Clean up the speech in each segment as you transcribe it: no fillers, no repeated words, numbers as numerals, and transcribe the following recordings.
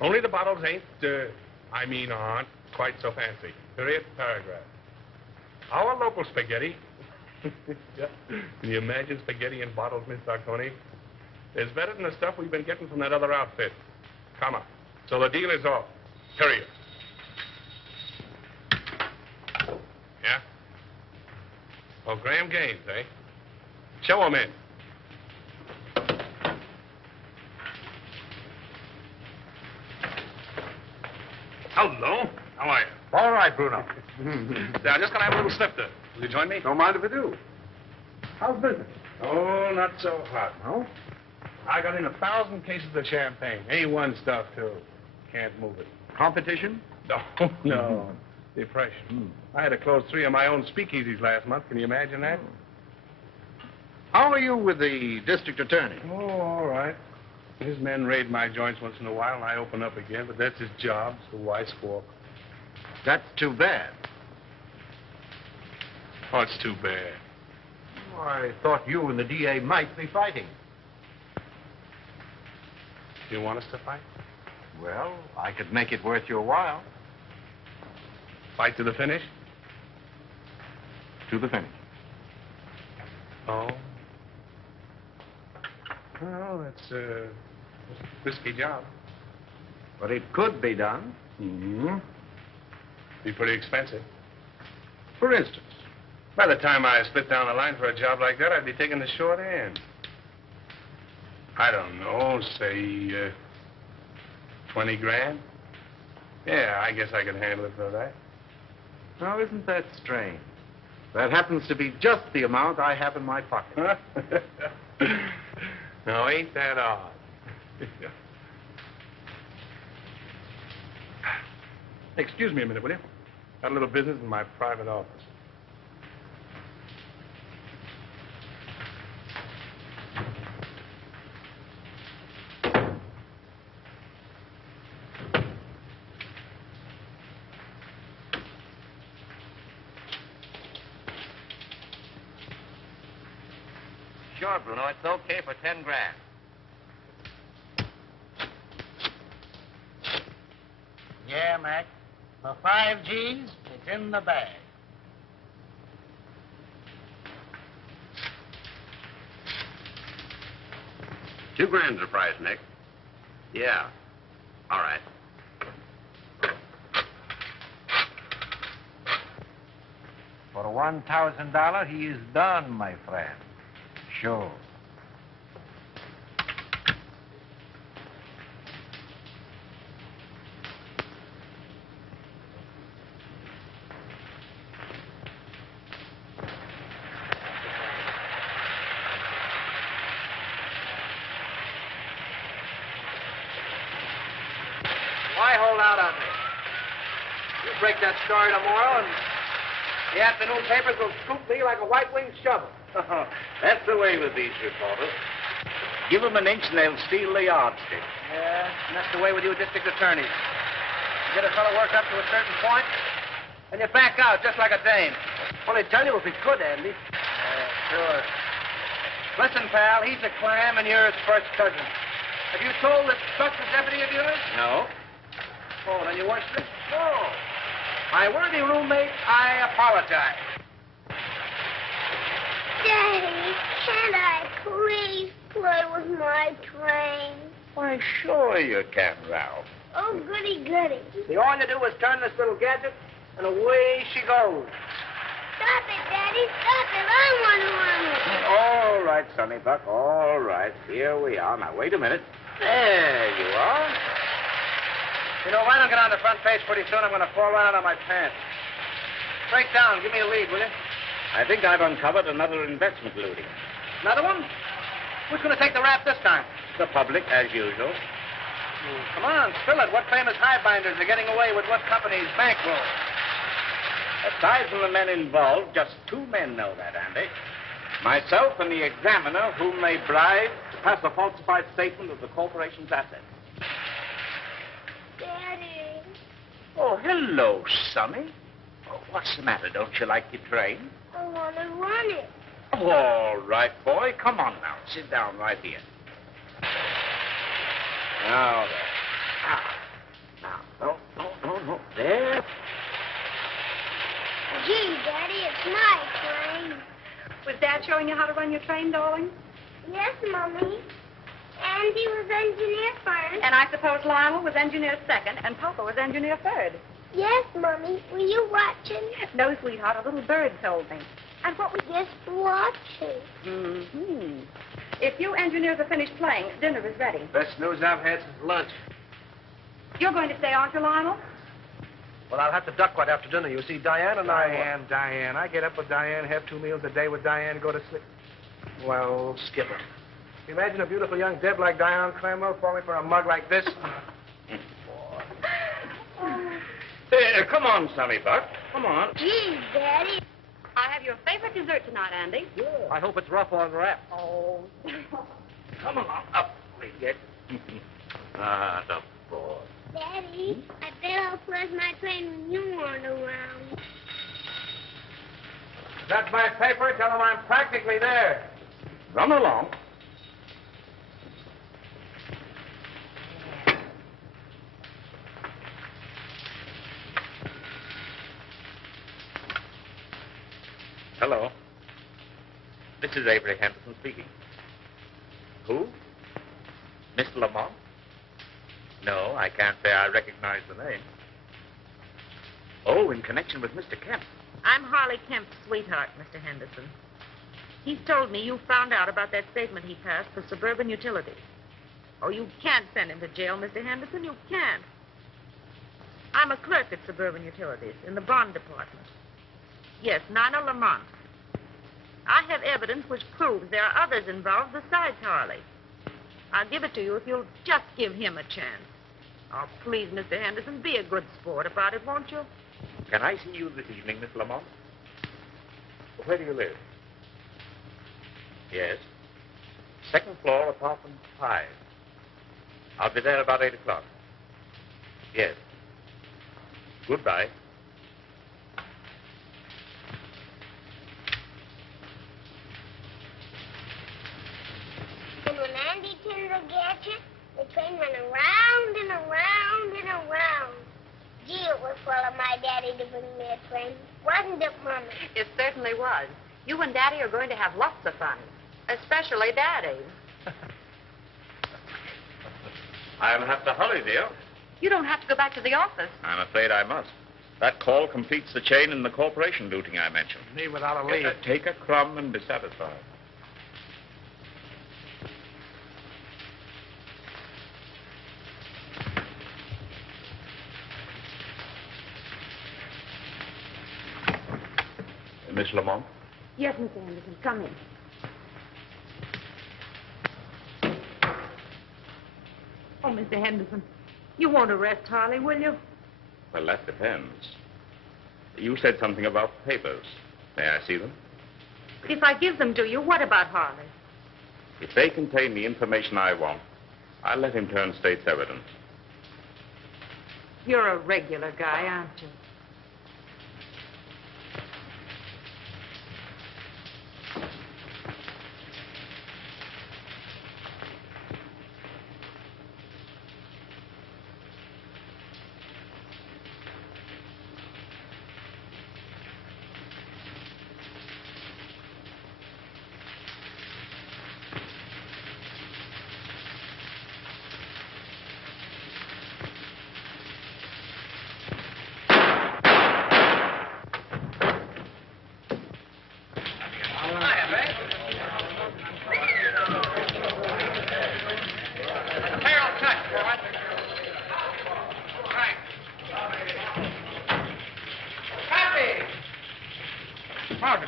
Only the bottles aren't quite so fancy. Period, paragraph. Our local spaghetti. Yeah. Can you imagine spaghetti in bottles, Miss Sarconi? It's better than the stuff we've been getting from that other outfit. Come on. So the deal is off. Period. Yeah? Oh, Graham Gaines, eh? Show him in. Hello. How are you? All right, Bruno. Yeah, I'm just going to have a little snifter. Will you join me? Don't mind if I do. How's business? Oh, not so hot. No? I got in 1,000 cases of champagne. A1 stuff, too. Can't move it. Competition? No. Depression. I had to close 3 of my own speakeasies last month. Can you imagine that? How are you with the district attorney? Oh, all right. His men raid my joints once in a while, and I open up again, but that's his job, so why squawk? That's too bad. Oh, it's too bad. Oh, I thought you and the DA might be fighting. Do you want us to fight? Well, I could make it worth your while. Fight to the finish? To the finish. Oh. Well, that's a risky job. But it could be done. Mm-hmm. Be pretty expensive. For instance? By the time I split down the line for a job like that, I'd be taking the short end. I don't know, say, 20 grand? Yeah, I guess I could handle it for that. Now, isn't that strange? That happens to be just the amount I have in my pocket. Now, ain't that odd? Excuse me a minute, will you? Got a little business in my private office. Sure, Bruno. It's okay for 10 grand. Yeah, Mac. For 5 G's, it's in the bag. $2 grand's the price, Nick. Yeah. All right. For $1,000, he is done, my friend. Sure. Why hold out on me? You break that story tomorrow, and the afternoon papers will scoop me like a white-winged shovel. That's the way with these reporters. Give them an inch and they'll steal the yardstick. Yeah, and that's the way with you district attorneys. You get a fellow worked up to a certain point, and you back out just like a dame. Well, they tell you if he could, Andy. Yeah, sure. Listen, pal, he's a clam and you're his first cousin. Have you told that Buck's a deputy of yours? No. Oh, then you weren't strict? No. My worthy roommate, I apologize. Daddy, can't I please play with my train? Why, sure you can, Ralph. Oh, goody, goody. See, all you do is turn this little gadget, and away she goes. Stop it, Daddy, stop it. I want to run it. All right, Sonny Buck, all right. Here we are. Now, wait a minute. There you are. You know, if I don't get on the front page pretty soon, I'm going to fall right out of my pants. Break down. Give me a lead, will you? I think I've uncovered another investment looting. Another one? Who's going to take the rap this time? The public, as usual. Come on, spill it. What famous highbinders are getting away with what company's bankroll? Aside from the men involved, just 2 men know that, Andy. Myself and the examiner whom they bribed to pass a falsified statement of the corporation's assets. Daddy. Oh, hello, Sonny. Oh, what's the matter? Don't you like your train? I want to run it. All right, boy. Come on now. Sit down right here. Now, there. There. Gee, Daddy, it's my train. Was Dad showing you how to run your train, darling? Yes, Mommy. Andy was engineer first. And I suppose Lionel was engineer second, and Papa was engineer third. Yes, Mommy. Were you watching? No, sweetheart, a little bird told me. And what was... Just watching. Mm-hmm. If you engineers are finished playing, dinner is ready. Best news I've had since lunch. You're going to stay, aren't you, Lionel? Well, I'll have to duck right after dinner. You see, Diane and I... Diane. I get up with Diane, have 2 meals a day with Diane, go to sleep. Well, Skipper. Imagine a beautiful young Deb like Diane Clamwell falling for a mug like this. Hey, come on, Sonny Buck. Come on. Gee, Daddy. I have your favorite dessert tonight, Andy. I hope it's rough on wrap. Oh. Come along. Up we get. Ah, the boy. Daddy, I bet I'll flush my train when you aren't around. That's my paper. Tell them I'm practically there. Run along. Hello. This is Avery Henderson speaking. Who? Mr. Lamont? No, I can't say I recognize the name. Oh, in connection with Mr. Kemp. I'm Harley Kemp's sweetheart, Mr. Henderson. He's told me you found out about that statement he passed for suburban utilities. Oh, you can't send him to jail, Mr. Henderson. You can't. I'm a clerk at Suburban Utilities in the bond department. Yes, Nina Lamont. I have evidence which proves there are others involved besides Harley. I'll give it to you if you'll just give him a chance. Oh, please, Mr. Henderson, be a good sport about it, won't you? Can I see you this evening, Miss Lamont? Where do you live? Yes. 2nd floor, apartment 5. I'll be there about 8 o'clock. Yes. Goodbye. And when Andy turned the gadget, the train went around and around and around. Gee, it was full of my daddy to bring me a train. Wasn't it, Mommy? It certainly was. You and Daddy are going to have lots of fun, especially Daddy. I'll have to hurry, dear. You don't have to go back to the office. I'm afraid I must. That call completes the chain in the corporation duty I mentioned. Me without a leave. Take a crumb and be satisfied. Miss Lamont? Yes, Mr. Henderson, come in. Oh, Mr. Henderson, you won't arrest Harley, will you? Well, that depends. You said something about papers. May I see them? If I give them to you, what about Harley? If they contain the information I want, I'll let him turn state's evidence. You're a regular guy, aren't you?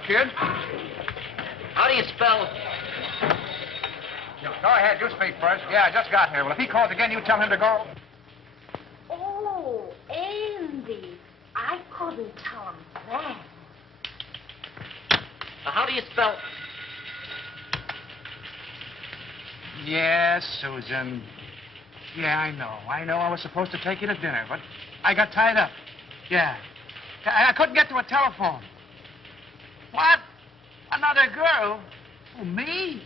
Kid. How do you spell... Go ahead, you speak first. Yeah, I just got here. Well, if he calls again, you tell him to go. Oh, Andy. I couldn't tell him that. How do you spell... Yes, Susan. Yeah, I know. I was supposed to take you to dinner, but I got tied up. Yeah. I couldn't get to a telephone. What? Another girl? Oh, me?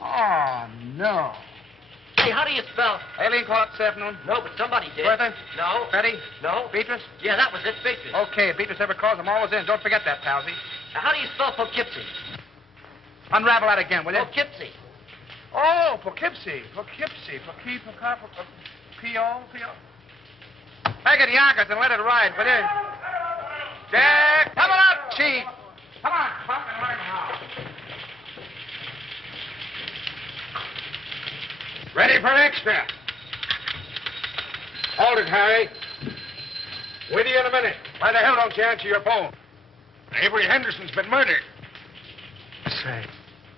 Oh, no. Say, how do you spell? Aileen called up this afternoon. No, but somebody did. Bertha? No. Betty? No. Beatrice? Yeah, that was it, Beatrice. Okay, if Beatrice ever calls, I'm always in. Don't forget that, Palsy. Now, how do you spell Poughkeepsie? Unravel that again, will you? Poughkeepsie. Oh, Poughkeepsie. Poughkeepsie. P-O. Make it Yonkers and let it ride, will you? Jack, come on up, Chief. Come on, Buck, and learn how. Ready for an extra. Hold it, Harry. With you in a minute. Why the hell don't you answer your phone? Avery Henderson's been murdered. Say.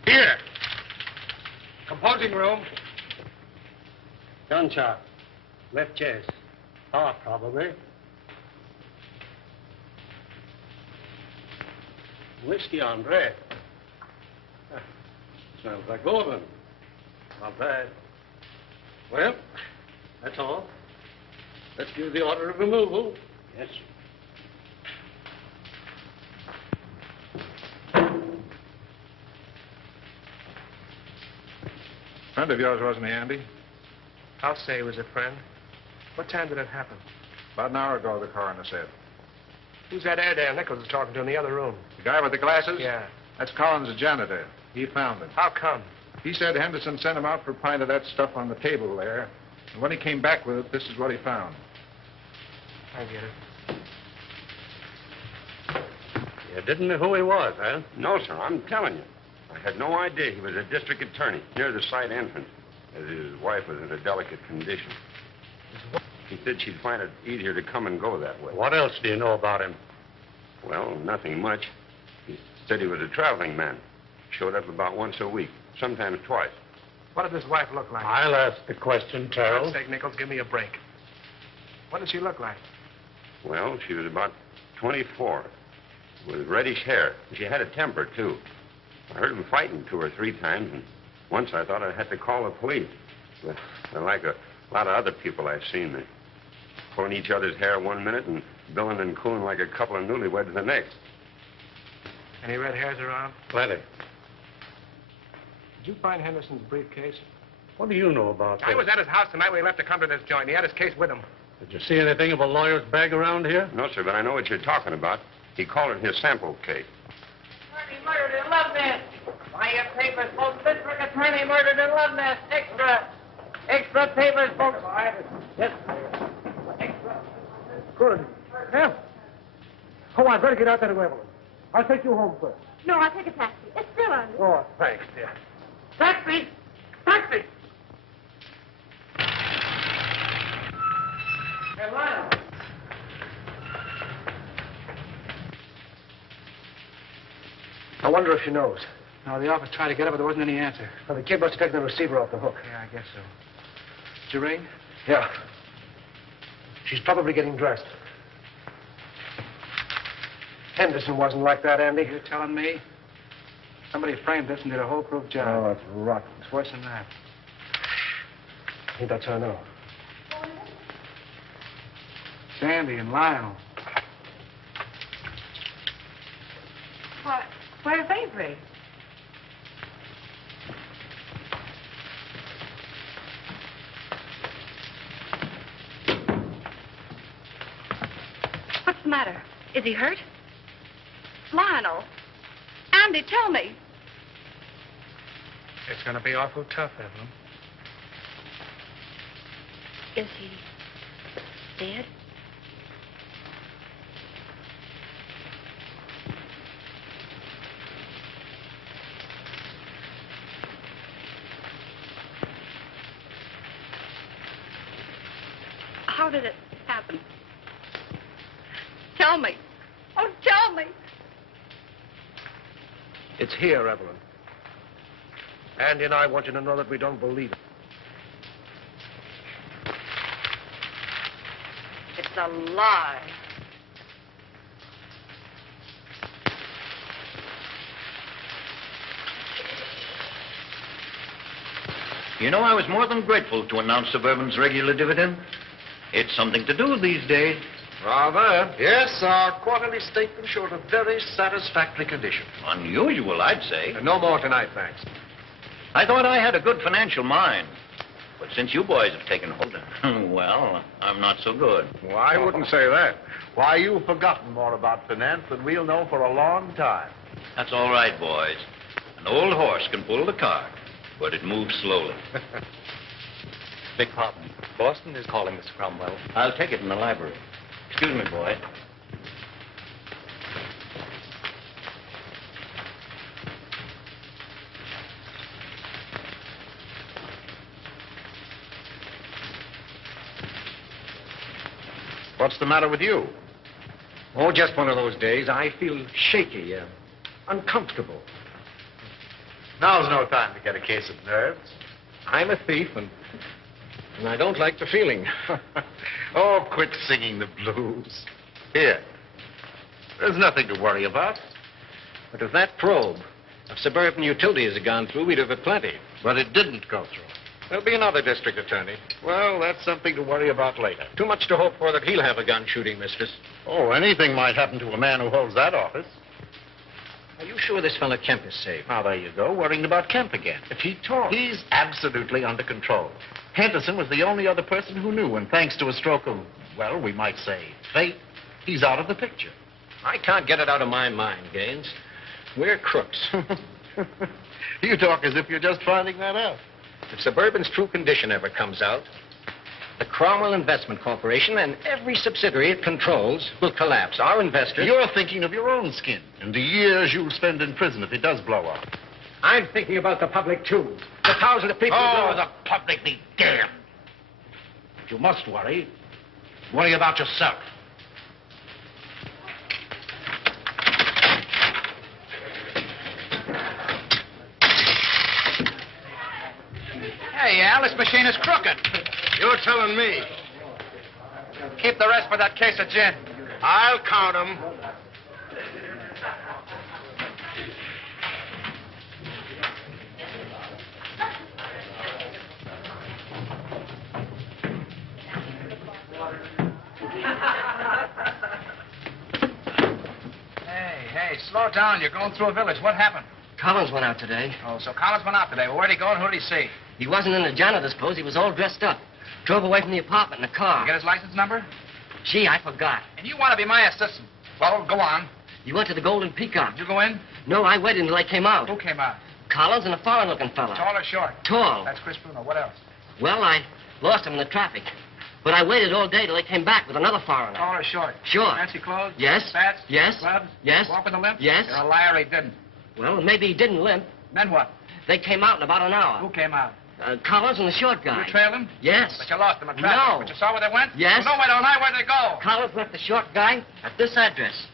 Here. Composing room. Gunshot. Left chest. Heart, probably. Whiskey on bread. Smells like Evelyn. Not bad. Well, that's all. Let's give the order of removal. Yes. Friend of yours, wasn't he, Andy? I'll say he was a friend. What time did it happen? About an hour ago, the coroner said. Who's that Airedale Nichols was talking to in the other room? The guy with the glasses? Yeah. That's Collins, the janitor. He found him. How come? He said Henderson sent him out for a pint of that stuff on the table there. And when he came back with it, this is what he found. I get it. You didn't know who he was, huh? No, sir, I'm telling you. I had no idea he was a district attorney near the site entrance, as his wife was in a delicate condition. He said she'd find it easier to come and go that way. What else do you know about him? Well, nothing much. He said he was a traveling man. Showed up about once a week, sometimes twice. What did his wife look like? I'll ask the question, For Terrell. God's sake, Nichols, give me a break. What did she look like? Well, she was about 24, with reddish hair. She had a temper, too. I heard them fighting 2 or 3 times, and once I thought I had to call the police. But they're like a lot of other people I've seen. They're pulling each other's hair one minute and billing and cooing like a couple of newlyweds the next. Any red hairs around? Plenty. Did you find Henderson's briefcase? What do you know about this? I was at his house the night we left to come to this joint. He had his case with him. Did you see anything of a lawyer's bag around here? No, sir, but I know what you're talking about. He called it his sample case. Attorney murdered in Love Nest. Buy your papers, folks. District attorney murdered in Love Nest. Extra. Extra papers, folks. Yes. Extra. Good. Yeah. Oh, I better get out there to Evelyn. I'll take you home first. No, I'll take a taxi. It's still on. Oh, thanks, dear. Taxi. Taxi. Hey, Lionel. I wonder if she knows. No, the office tried to get her, but there wasn't any answer. Well, the kid must have taken the receiver off the hook. Yeah, I guess so. Did you ring? Yeah. She's probably getting dressed. Henderson wasn't like that, Andy. You're telling me? Somebody framed this and did a whole-proof job. Oh, that's rotten. It's worse than that. I think that's her now. Sandy and Lionel. What? Where's Avery? What's the matter? Is he hurt? Lionel. Andy, tell me. It's going to be awful tough, Evelyn. Is he dead? How did it happen? Tell me. Oh, tell me. It's here, Evelyn. Andy and I want you to know that we don't believe it. It's a lie. You know, I was more than grateful to announce Suburban's regular dividend. It's something to do these days. Rather. Yes, our quarterly statement showed a very satisfactory condition. Unusual, I'd say. No more tonight, thanks. I thought I had a good financial mind. But since you boys have taken hold, well, I'm not so good. Well, I wouldn't say that. Why, you've forgotten more about finance than we'll know for a long time. That's all right, boys. An old horse can pull the cart, but it moves slowly. Beg pardon. Boston is calling, Mr. Cromwell. I'll take it in the library. Excuse me, boy. What's the matter with you? Oh, just one of those days. I feel shaky, uncomfortable. Now's no time to get a case of nerves. I'm a thief, and I don't like the feeling. Oh, quit singing the blues. Here. There's nothing to worry about. But if that probe of suburban utilities had gone through, we'd have had plenty. But it didn't go through. There'll be another district attorney. Well, that's something to worry about later. Too much to hope for that he'll have a gun shooting mistress. Oh, anything might happen to a man who holds that office. Are you sure this fellow Kemp is safe? Now, there you go, worrying about Kemp again. If he talks. He's absolutely under control. Henderson was the only other person who knew, and thanks to a stroke of, well, we might say, fate, he's out of the picture. I can't get it out of my mind, Gaines. We're crooks. You talk as if you're just finding that out. If Suburban's true condition ever comes out, the Cromwell Investment Corporation and every subsidiary it controls will collapse. Our investors... You're thinking of your own skin and the years you'll spend in prison if it does blow up. I'm thinking about the public, too. The thousands of people... Oh, the public be damned. If you must worry, worry about yourself. Hey, Al, this machine is crooked. You're telling me. Keep the rest for that case of gin. I'll count them. Hey, slow down. You're going through a village. What happened? Collins went out today. Oh, so Collins went out today. Well, where'd he go and who'd he see? He wasn't in the janitor's clothes. He was all dressed up. Drove away from the apartment in a car. You get his license number? Gee, I forgot. And you want to be my assistant. Well, go on. He went to the Golden Peacock. Did you go in? No, I waited until they came out. Who came out? Collins and a foreign-looking fella. Tall or short? Tall. That's Chris Bruno. What else? Well, I lost him in the traffic. But I waited all day till they came back with another foreigner. Tall or short? Short. Fancy clothes? Yes. Spats? Yes. Gloves? Yes. Walk with a limp? Yes. You're a liar. He didn't. Well, maybe he didn't limp. Then what? They came out in about an hour. Who came out? Collins and the short guy. You trailed him? Yes. But you lost him in traffic. No. But you saw where they went? Yes. Well, no, wait, don't I? Where'd they go? Collins left the short guy at this address.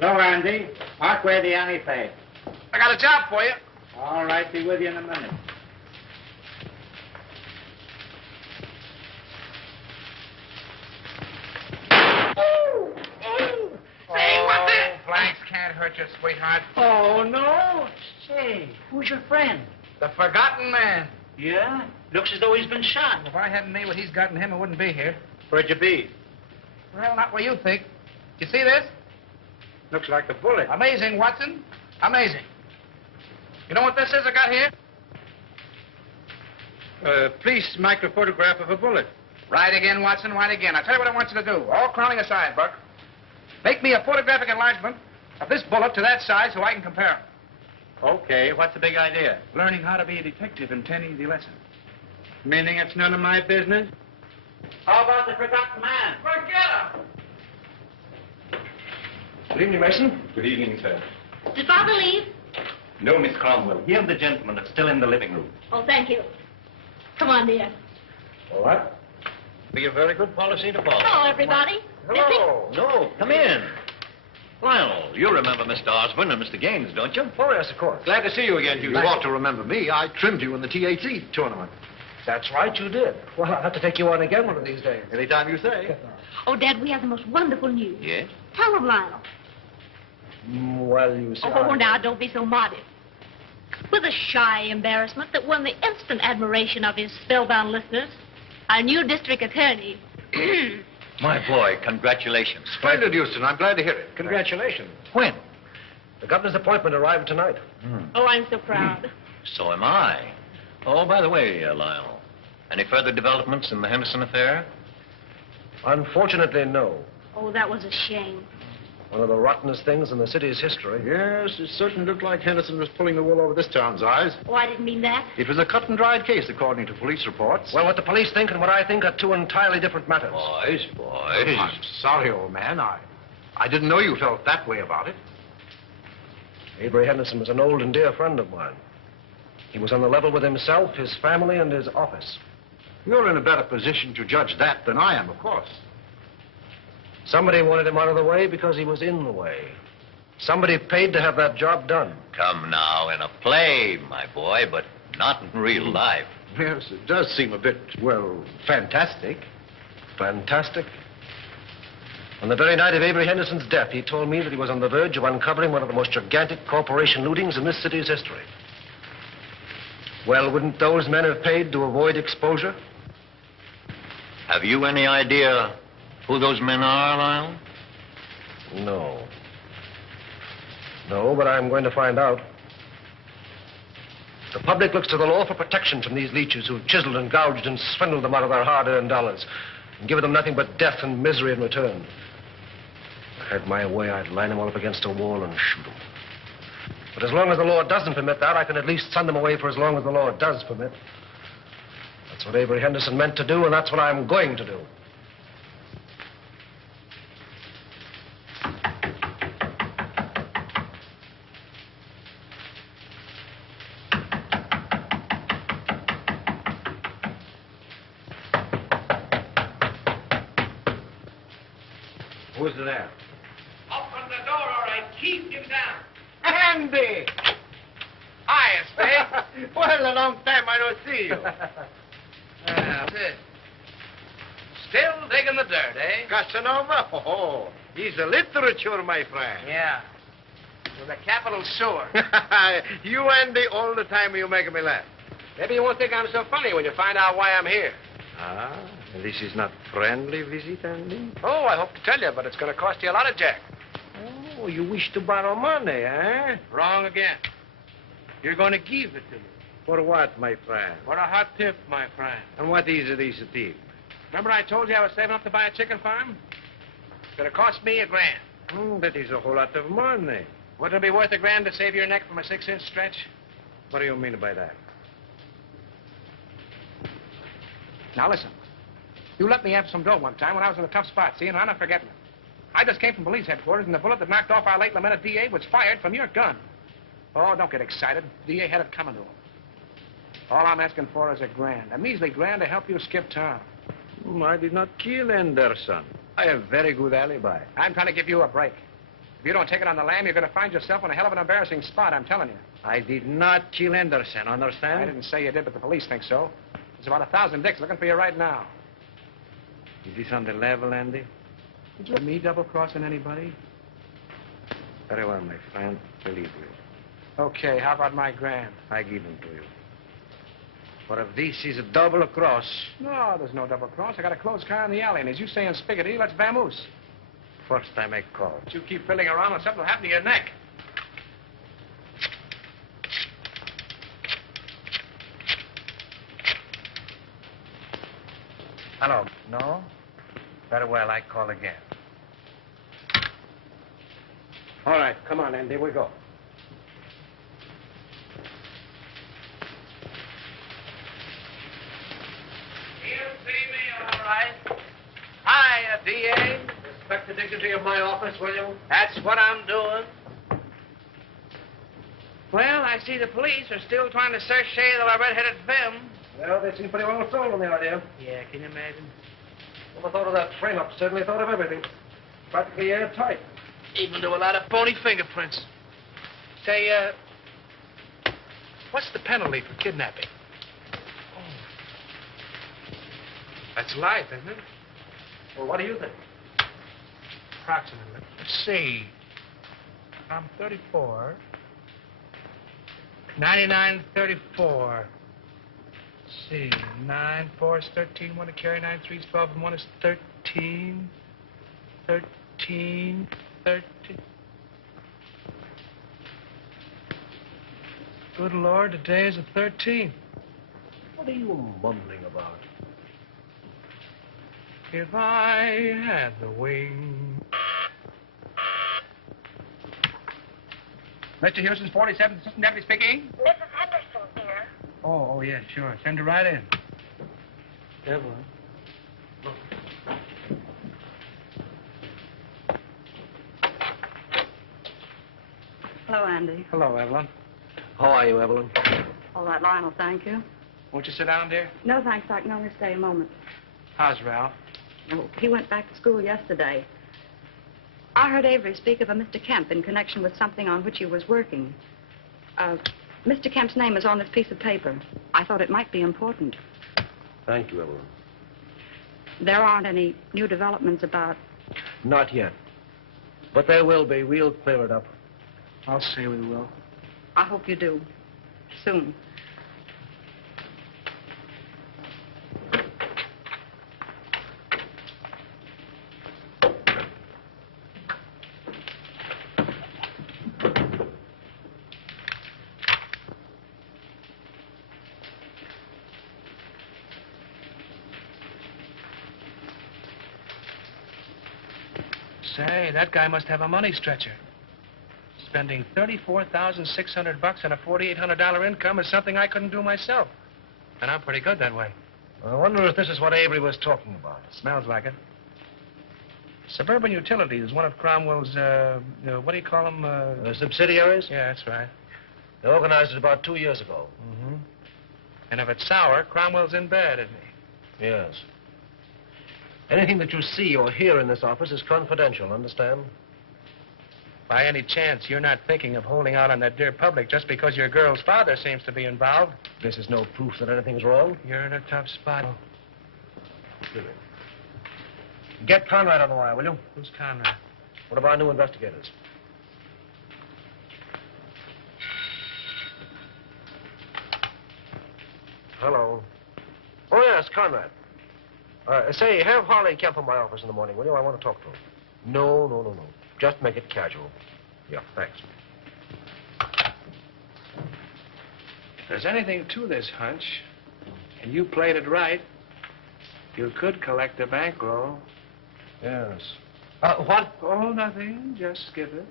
Hello, Andy. Mark where the alley paid. I got a job for you. All right, be with you in a minute. Say, what the... Blanks can't hurt you, sweetheart. Oh, no. Say, who's your friend? The forgotten man. Yeah? Looks as though he's been shot. If I hadn't made what he's got in him, I wouldn't be here. Where'd you be? Well, not where you think. You see this? Looks like the bullet. Amazing, Watson. Amazing. You know what this is I got here? Police microphotograph of a bullet. Right again, Watson, right again. I'll tell you what I want you to do. All clowning aside, Buck. Make me a photographic enlargement of this bullet to that size so I can compare them. Okay, what's the big idea? Learning how to be a detective in 10 easy lessons. Meaning it's none of my business? How about the forgotten man? Forget him! Good evening, Mason. Good evening, sir. Did Father leave? No, Miss Cromwell. He and the gentleman are still in the living room. Oh, thank you. Come on, dear. All right. Be a very good policy to follow. Hello, everybody. Hello. No, come in. Lionel, you remember Mr. Osborne and Mr. Gaines, don't you? Oh, yes, of course. Glad to see you again, You Hughes. ought to remember me. I trimmed you in the TAT tournament. That's right, you did. Well, I'll have to take you on again one of these days. Anytime you say. Oh, Dad, we have the most wonderful news. Yes? Tell them, Lionel. Well, you see... Oh, now, don't be so modest. With a shy embarrassment that won the instant admiration of his spellbound listeners, our new district attorney. My boy, congratulations. Splendid, Houston. I'm glad to hear it. Congratulations. When? The governor's appointment arrived tonight. Oh, I'm so proud. So am I. Oh, by the way, Lionel, any further developments in the Henderson affair? Unfortunately, no. Oh, that was a shame. One of the rottenest things in the city's history. Yes, it certainly looked like Henderson was pulling the wool over this town's eyes. Oh, I didn't mean that. It was a cut-and-dried case, according to police reports. Well, what the police think and what I think are two entirely different matters. Boys. I'm sorry, old man. I didn't know you felt that way about it. Avery Henderson was an old and dear friend of mine. He was on the level with himself, his family, and his office. You're in a better position to judge that than I am, of course. Somebody wanted him out of the way because he was in the way. Somebody paid to have that job done. Come now, in a play, my boy, but not in real life. Yes, it does seem a bit, well, fantastic. Fantastic. On the very night of Avery Henderson's death, he told me that he was on the verge of uncovering one of the most gigantic corporation lootings in this city's history. Well, wouldn't those men have paid to avoid exposure? Have you any idea who those men are, Lionel? No. No, but I'm going to find out. The public looks to the law for protection from these leeches who've chiseled and gouged and swindled them out of their hard-earned dollars and given them nothing but death and misery in return. If I had my way, I'd line them all up against a wall and shoot them. But as long as the law doesn't permit that, I can at least send them away for as long as the law does permit. That's what Avery Henderson meant to do, and that's what I'm going to do. Who's there? Open the door or I keep you down. Andy! Hi, Spade. Well, a long time I don't see you. That's it. Still digging the dirt, eh? Casanova? Oh, he's a literature, my friend. Yeah. With a capital sewer. You, Andy, all the time you make me laugh. Maybe you won't think I'm so funny when you find out why I'm here. Ah, this is not friendly visit, Andy? Oh, I hope to tell you, but it's going to cost you a lot of jack. Oh, you wish to borrow money, eh? Wrong again. You're going to give it to me. For what, my friend? For a hot tip, my friend. And what is this tip? Remember I told you I was saving up to buy a chicken farm? It's going to cost me $1,000. That is a whole lot of money. Wouldn't it be worth $1,000 to save your neck from a 6-inch stretch? What do you mean by that? Now, listen. You let me have some dough one time when I was in a tough spot, see, and I'm not forgetting it. I just came from police headquarters, and the bullet that knocked off our late lamented DA was fired from your gun. Oh, don't get excited. DA had it coming to him. All I'm asking for is $1,000, a measly $1,000 to help you skip town. I did not kill Anderson. I have very good alibi. I'm trying to give you a break. If you don't take it on the lam, you're going to find yourself in a hell of an embarrassing spot, I'm telling you. I did not kill Anderson, understand? I didn't say you did, but the police think so. There's about 1,000 dicks looking for you right now. Is this on the level, Andy? Did you have me double-crossing anybody? Very well, my friend. Believe you. Okay, how about my $1,000? I give them to you. For if this is a double cross... No, there's no double cross. I got a closed car in the alley, and as you say in Spiggity, let's vamoose. First time I call. But you keep fiddling around and something will happen to your neck. Hello. No? Very well, I call again. All right, come on, Andy, we go. You see me, all right. Hiya, DA. Respect the dignity of my office, will you? That's what I'm doing. Well, I see the police are still trying to search the red-headed femme. Well, they seem pretty well sold on the idea. Yeah, can you imagine? Never thought of that frame-up. Certainly thought of everything. Practically airtight. Even to a lot of phony fingerprints. Say, what's the penalty for kidnapping? Oh. That's life, isn't it? Well, what do you think? Approximately. Let's see. I'm 34. 99, 34. Let's see. 9, 4 is 13. 1 to carry. 9, 3 is 12. And 1 is 13. 13. 13. Good Lord, today is the 13th. What are you mumbling about? If I had the wing. Mr. Houston's 47th Assistant Deputy speaking. Mrs. Henderson here. Oh, yeah, sure. Send her right in. Evelyn. Hello, Andy. Hello, Evelyn. How are you, Evelyn? All right, Lionel, thank you. Won't you sit down, dear? No, thanks. I can only stay a moment. How's Ralph? Oh, he went back to school yesterday. I heard Avery speak of a Mr. Kemp in connection with something on which he was working. Mr. Kemp's name is on this piece of paper. I thought it might be important. Thank you, Evelyn. There aren't any new developments about... Not yet. But there will be. We'll clear it up. I'll say we will. I hope you do. Soon. Say, that guy must have a money stretcher. Spending $34,600 on a $4,800 income is something I couldn't do myself. And I'm pretty good that way. I wonder if this is what Avery was talking about. Smells like it. Suburban Utilities is one of Cromwell's, what do you call them? Subsidiaries? Yeah, that's right. They organized it about 2 years ago. Mm-hmm. And if it's sour, Cromwell's in bed, isn't he? Yes. Anything that you see or hear in this office is confidential, understand? By any chance, you're not thinking of holding out on that dear public just because your girl's father seems to be involved? This is no proof that anything's wrong. You're in a tough spot. Get Conrad on the wire, will you? Who's Conrad? One of our new investigators. Hello. Oh, yes, Conrad. Say, have Harley Kemp in my office in the morning, will you? I want to talk to him. No. Just make it casual. Yeah, thanks. If there's anything to this hunch, and you played it right, you could collect a bankroll. Yes. What? Oh, nothing. Just skip it.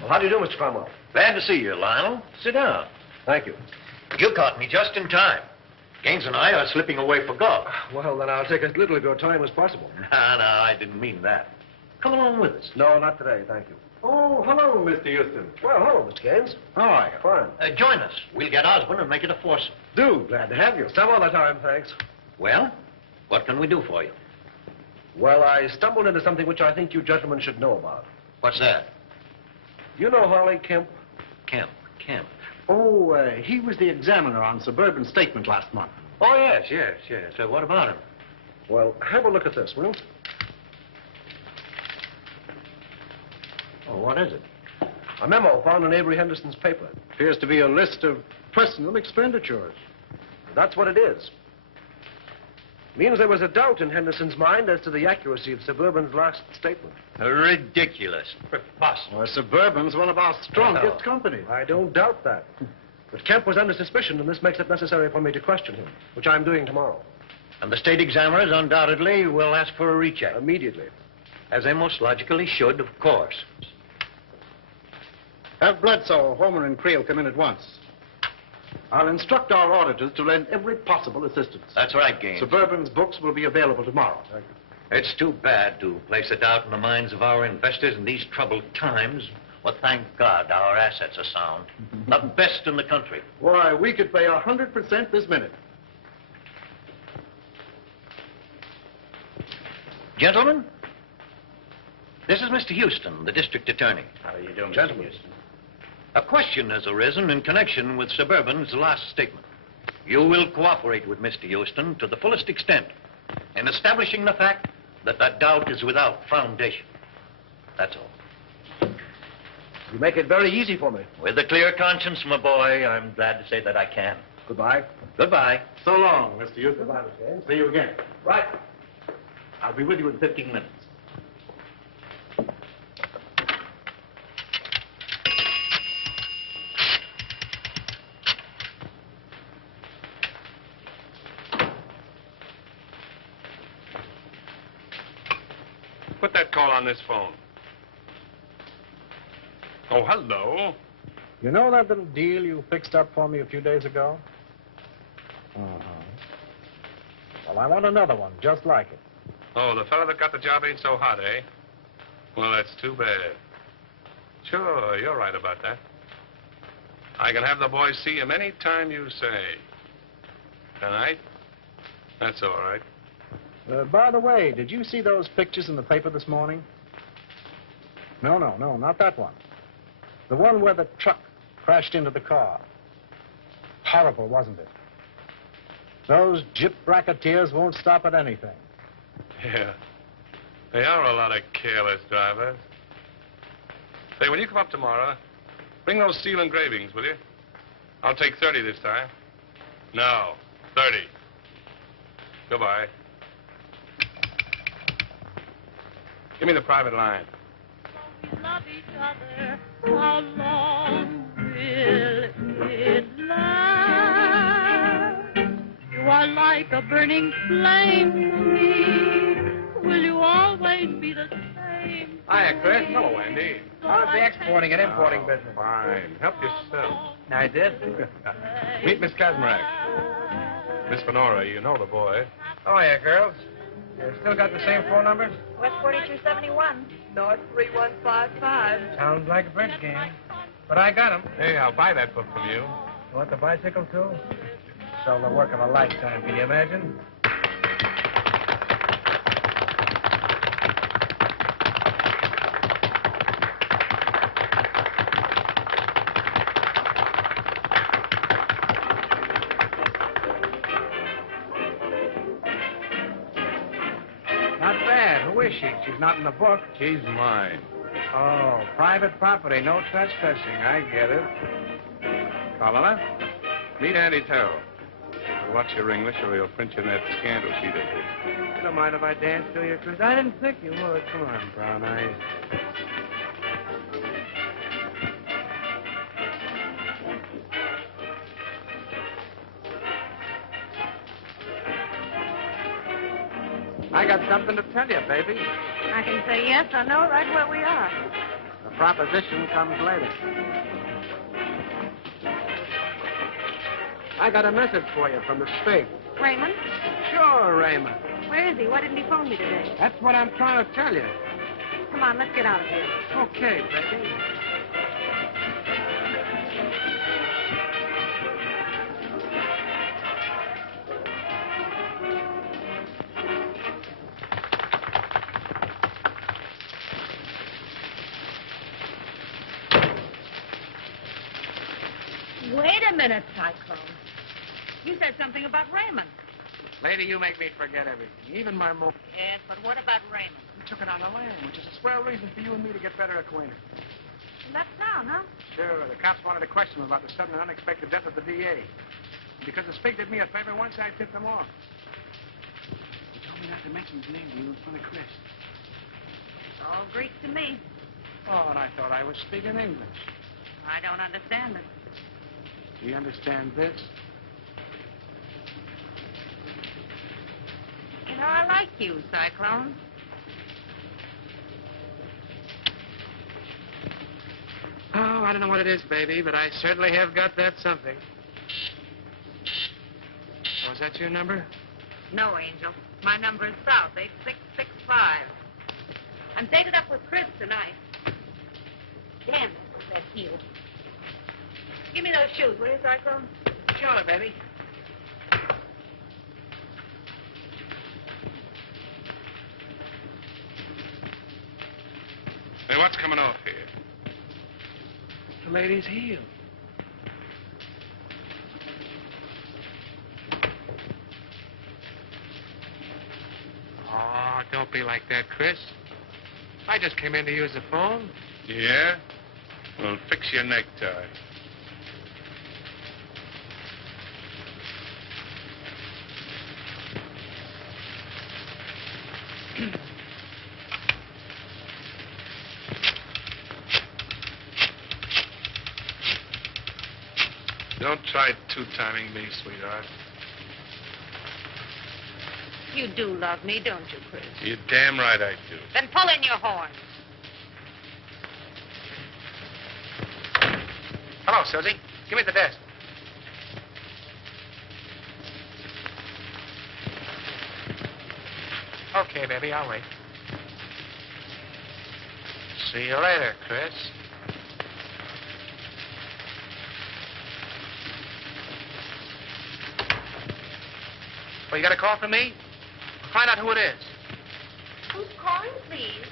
Well, how do you do, Mr. Cromwell? Glad to see you, Lionel. Sit down. Thank you. You caught me just in time. Gaines and I are slipping away for golf. Well, then I'll take as little of your time as possible. No, I didn't mean that. Come along with us. No, not today, thank you. Oh, hello, Mr. Houston. Well, hello, Mr. Gaines. How are you? Fine. Join us. We'll get Osborne and make it a foursome. Glad to have you. Some other time, thanks. Well, what can we do for you? Well, I stumbled into something which I think you gentlemen should know about. What's that? You know Harley Kemp? Kemp. Oh, he was the examiner on Suburban Statement last month. Oh, yes. So what about him? Well, have a look at this, will you? Oh, what is it? A memo found in Avery Henderson's paper. Appears to be a list of personal expenditures. That's what it is. Means there was a doubt in Henderson's mind as to the accuracy of Suburban's last statement. Ridiculous. Preposterous. Well, Suburban's one of our strongest companies. I don't doubt that. But Kemp was under suspicion, and this makes it necessary for me to question him, which I'm doing tomorrow. And the state examiners undoubtedly will ask for a recheck. Immediately. As they most logically should, of course. Have Bledsoe, Homer, and Creel come in at once. I'll instruct our auditors to lend every possible assistance. That's right, Gaines. Suburban's books will be available tomorrow. It's too bad to place a doubt in the minds of our investors in these troubled times. But thank God our assets are sound. The best in the country. Why, we could pay 100% this minute. Gentlemen, this is Mr. Houston, the district attorney. How are you doing, Gentlemen, Mr. Houston? a question has arisen in connection with Suburban's last statement. You will cooperate with Mr. Houston to the fullest extent in establishing the fact that that doubt is without foundation. That's all. You make it very easy for me. With a clear conscience, my boy, I'm glad to say that I can. Goodbye. Goodbye. So long, Mr. Houston. Goodbye, Mr. Haynes. See you again. Right. I'll be with you in 15 minutes. Put that call on this phone. Oh, hello. You know that little deal you fixed up for me a few days ago? Well, I want another one just like it. Oh, the fellow that got the job ain't so hot, eh? Well, that's too bad. Sure, you're right about that. I can have the boys see him any time you say. Tonight? That's all right. By the way, did you see those pictures in the paper this morning? No, not that one. The one where the truck crashed into the car. Horrible, wasn't it? Those gyp racketeers won't stop at anything. Yeah. They are a lot of careless drivers. Say, when you come up tomorrow, bring those steel engravings, will you? I'll take 30 this time. No, 30. Goodbye. Give me the private line. We love each other. How long will it last? You are like a burning flame to me. Will you always be the same? Hiya, Chris. Hello, Andy. How's the exporting and importing business? Fine. Help yourself. I did. Meet Miss Kazmarek. Miss Fenora, you know the boy. Oh, yeah, girls. You still got the same phone numbers? West 4271. North 3155. Sounds like a bridge game. But I got 'em. Hey, I'll buy that book from you. You want the bicycle, too? Sell the work of a lifetime, can you imagine? Not bad. Who is she? She's not in the book. She's mine. Oh, private property, no trespassing. I get it. Colonna, meet Andy Terrell. Watch your English or he'll print you in that scandal sheet of his. You don't mind if I dance to you, Chris? I didn't think you would. Come on, Brown Eyes. I got something to tell you, baby. I can say yes or no right where we are. The proposition comes later. I got a message for you from the state. Raymond? Sure, Raymond. Where is he? Why didn't he phone me today? That's what I'm trying to tell you. Come on, let's get out of here. Okay, baby. Wait a minute, Cyclone. You said something about Raymond. Lady, you make me forget everything, even my mo... Yes, but what about Raymond? We took it on the lam, which is a swell reason for you and me to get better acquainted. That's town, huh? Sure, the cops wanted to question him about the sudden and unexpected death of the DA. Because the Spig did me a favor once, I tipped him off. He told me not to mention his name to you in front of Chris. It's all Greek to me. Oh, and I thought I was speaking English. I don't understand it. Do you understand this? You know, I like you, Cyclone. Oh, I don't know what it is, baby, but I certainly have got that something. Oh, is that your number? No, Angel. My number is South, 866 5. I'm dated up with Chris tonight. Damn, that heel. Give me those shoes, will you, Cyclone? Sure, baby. Hey, what's coming off here? The lady's heel. Oh, don't be like that, Chris. I just came in to use the phone. Yeah? Well, fix your necktie. Don't try two-timing me, sweetheart. You do love me, don't you, Chris? You're damn right I do. Then pull in your horns. Hello, Susie. Give me the desk. Okay, baby, I'll wait. See you later, Chris. Well, you got a call from me? Find out who it is. Who's calling, please?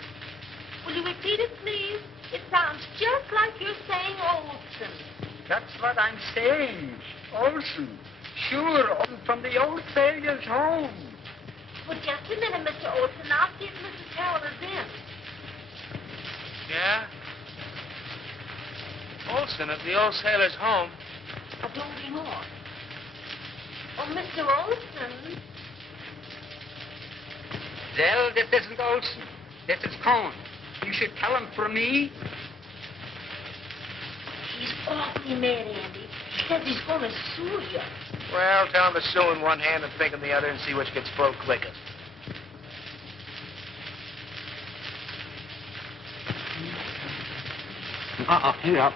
Will you repeat it, please? It sounds just like you're saying Olson. That's what I'm saying. Olson. Sure, from the old sailor's home. Well, just a minute, Mr. Olson. I'll see if Mrs. Carroll is in. Yeah? Olson at the old sailor's home. Oh, don't be more. Oh, Mr. Olson. Well, this isn't Olson. This is Cohn. You should tell him for me. He's awfully mad, Andy. He says he's going to sue you. Well, tell him to sue in one hand and think in the other and see which gets full quickest. Here.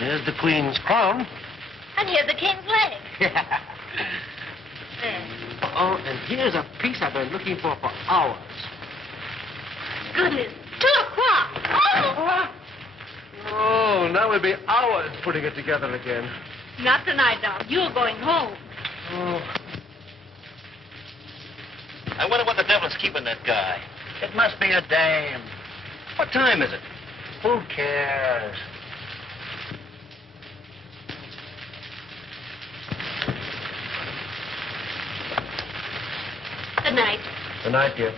There's the Queen's crown. And here's the king's leg. Oh, and here's a piece I've been looking for hours. Goodness, 2 o'clock. Oh! Oh, now we'll be hours putting it together again. Not tonight, Doc. You're going home. Oh. I wonder what the devil's keeping that guy. It must be a dame. What time is it? Who cares? Good night. Good night, dear.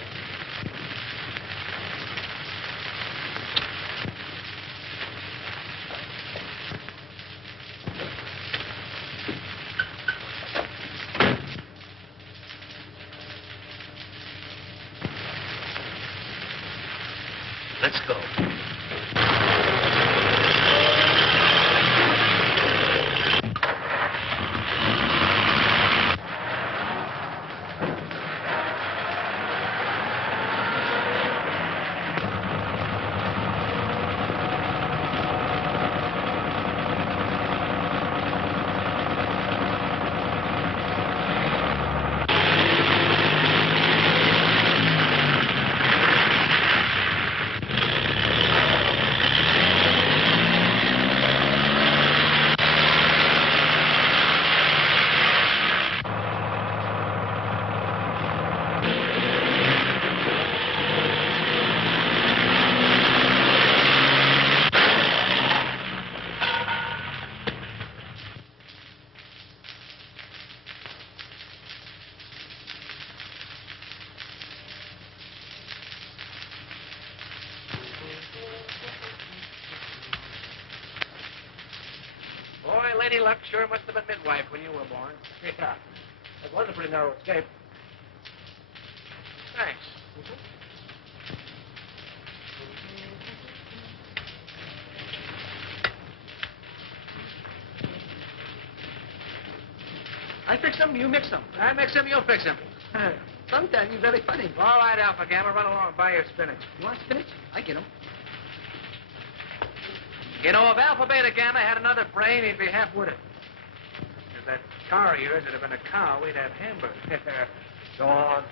Let's go. Boy, Lady Luck sure must have been midwife when you were born. Yeah. That was a pretty narrow escape. Thanks. I fix them, you mix them. I mix him, you'll fix him. Sometimes you're very funny. All right, Alpha Gamma, run along and buy your spinach. You want spinach? I get them. You know, if Alpha Beta Gamma had another brain, he'd be half-witted. If that car of yours had been a cow, we'd have hamburgers. Go on.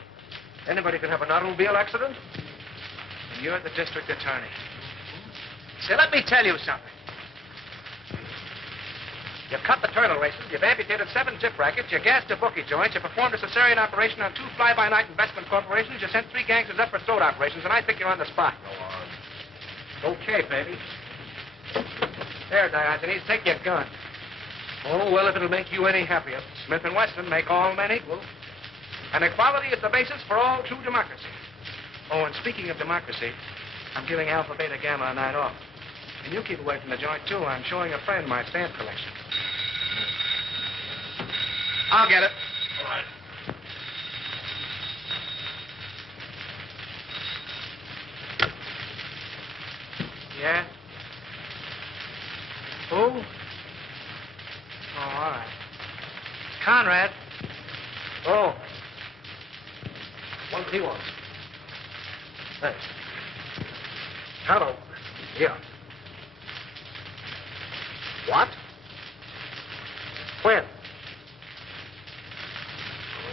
Anybody could have an automobile accident. And you're the district attorney. Say, let me tell you something. You've cut the turtle races, you've amputated 7 tip rackets, you gassed a bookie joint, you performed a cesarean operation on 2 fly-by-night investment corporations, you sent 3 gangsters up for throat operations, and I think you're on the spot. Go on. Okay, baby. There, Diogenes, take your gun. Oh, well, if it'll make you any happier. Smith & Wesson make all men equal. And equality is the basis for all true democracy. Oh, and speaking of democracy, I'm giving Alpha, Beta, Gamma a night off. And you keep away from the joint, too. I'm showing a friend my stamp collection. I'll get it. All right. Yeah? Who? Oh, all right. Conrad. Oh. What he wants. Thanks. Hello. Yeah. What? When?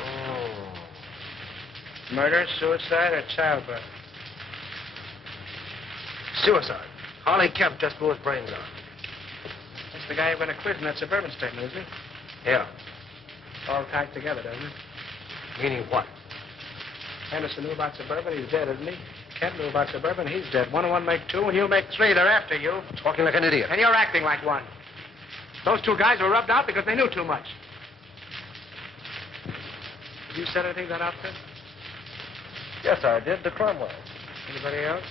Oh. Murder, suicide, or childbirth? Suicide. Harley Kemp just blew his brains out. That's the guy you're going to quiz in that suburban statement, isn't it? Yeah. All tied together, doesn't it? Meaning what? Henderson knew about suburban, he's dead, isn't he? Kemp knew about suburban, he's dead. 1 and 1 make 2, and you make 3. They're after you. Talking like an idiot. And you're acting like one. Those 2 guys were rubbed out because they knew too much. Did you set anything to that outfit? Yes, I did. To Cromwell. Anybody else?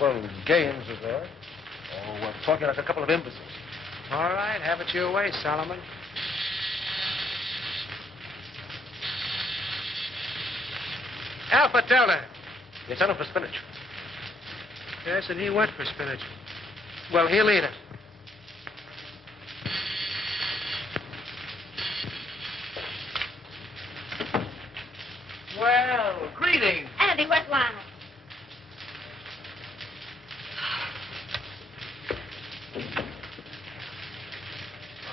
Well, Gaines was there. Oh, we're talking like a couple of imbeciles. All right, have it your way, Solomon. Alpha, tell her. You sent him for spinach. Yes, and he went for spinach. Well, he'll eat it. Well, greetings. Andy, where's Lionel?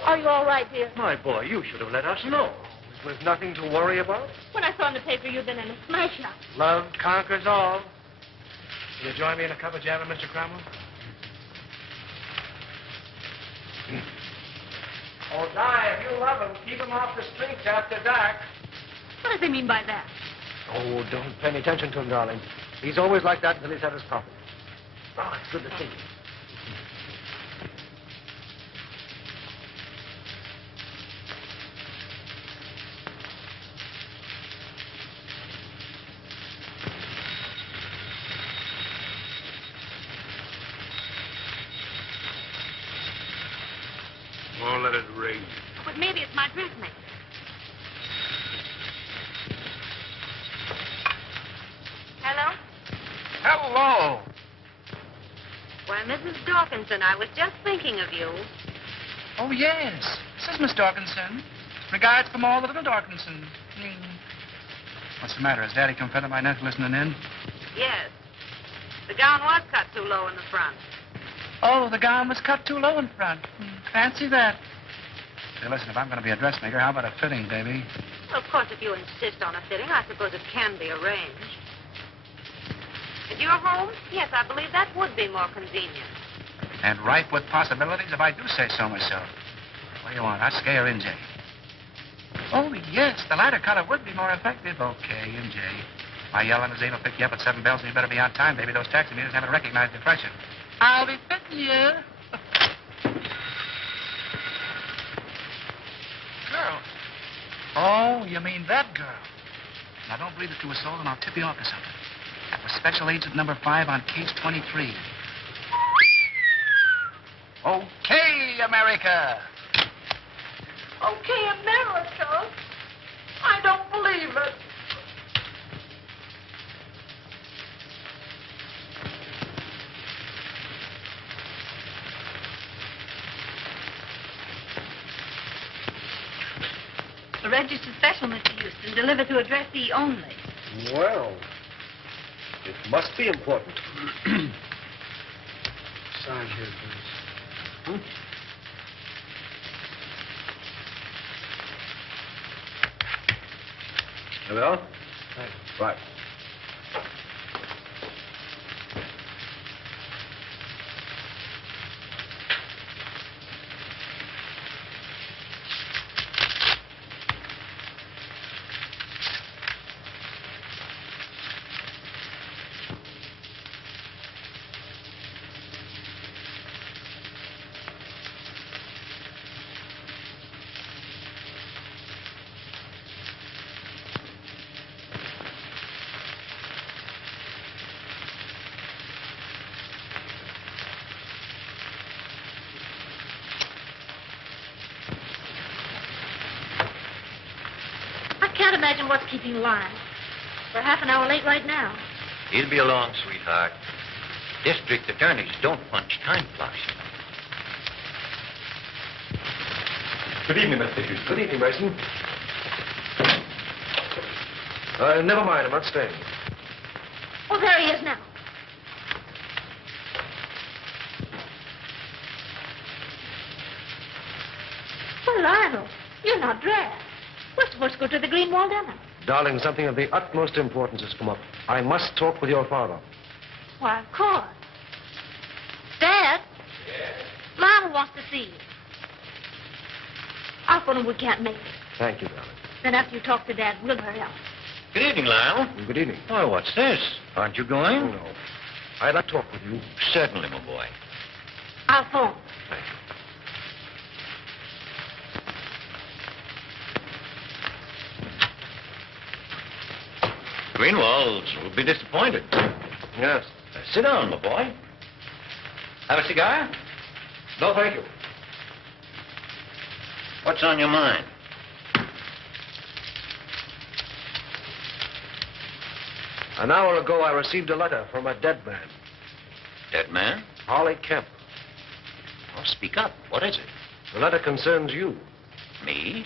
Are you all right, dear? My boy, you should have let us know. It was nothing to worry about. When I saw in the paper you'd been in a smash-up. Love conquers all. Will you join me in a cup of java, Mr. Cromwell? Oh, Di, if you love him, keep him off the streets after dark. What does he mean by that? Oh, don't pay any attention to him, darling. He's always like that until he's had his coffee. Oh, it's good to see you. Oh, let it ring. But maybe it's my dressmaker. Hello? Hello. Why, Mrs. Dawkinson, I was just thinking of you. Oh, yes. This is Miss Dawkinson. Regards from all the little Dawkinson. What's the matter? Has Daddy come feather my neck listening in? Yes. The gown was cut too low in the front. Oh, the gown was cut too low in front. Fancy that. Say, listen, if I'm going to be a dressmaker, how about a fitting, baby? Well, of course, if you insist on a fitting, I suppose it can be arranged. At your home? Yes, I believe that would be more convenient. And ripe with possibilities, if I do say so myself. What do you want? Husky or NJ? Oh, yes, the lighter color would be more effective. Okay, NJ. My yellow limousine will pick you up at 7 bells, and you better be on time, baby. Those taxi meters haven't recognized the freshen. I'll be fitting you. Girl. Oh, you mean that girl. Now, don't breathe it to a soul, and I'll tip you off to something. That was Special Agent number 5 on case 23. Okay, America. Okay, America. I don't believe it. A registered special, Mr. Houston, delivered to address E only. Well, it must be important. Sign here, please. There we are. Right. imagine what's keeping Lyle. We're half an hour late right now. He'll be along, sweetheart. District attorneys don't punch time clocks. Good evening, Mr. Houston. Good evening, Mason. Never mind. I'm not staying. Oh, there he is now. Well, Lionel, you're not dressed. We're supposed to go to the Greenwald dinner. Darling, something of the utmost importance has come up. I must talk with your father. Why, of course. Dad? Yes? Lionel wants to see you. I'll phone him we can't make it. Thank you, darling. Then after you talk to Dad, we'll hurry up. Good evening, Lyle. Good evening. Why, what's this? Aren't you going? Oh, no. I'd like to talk with you. Certainly, my boy. I'll phone. Thank you. Greenwalds will be disappointed. Yes. Sit down, my boy. Have a cigar? No, thank you. What's on your mind? An hour ago, I received a letter from a dead man. Dead man? Harley Kemp. Oh, speak up. What is it? The letter concerns you. Me?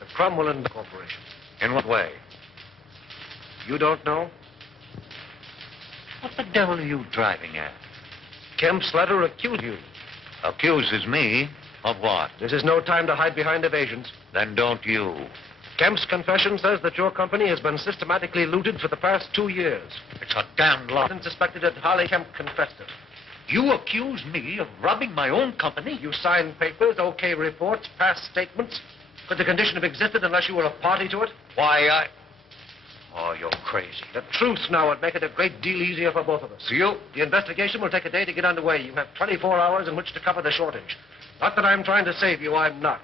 The Cromwell Corporation. In what way? You don't know? What the devil are you driving at? Kemp's letter accused you. Accuses me of what? This is no time to hide behind evasions. Then don't you. Kemp's confession says that your company has been systematically looted for the past 2 years. It's a damned lie. And suspected that Harley Kemp confessed it. You accuse me of robbing my own company? You signed papers, okay reports, past statements. Could the condition have existed unless you were a party to it? Why, Oh, you're crazy. The truth now would make it a great deal easier for both of us. The investigation will take a day to get underway. You have 24 hours in which to cover the shortage. Not that I'm trying to save you, I'm not.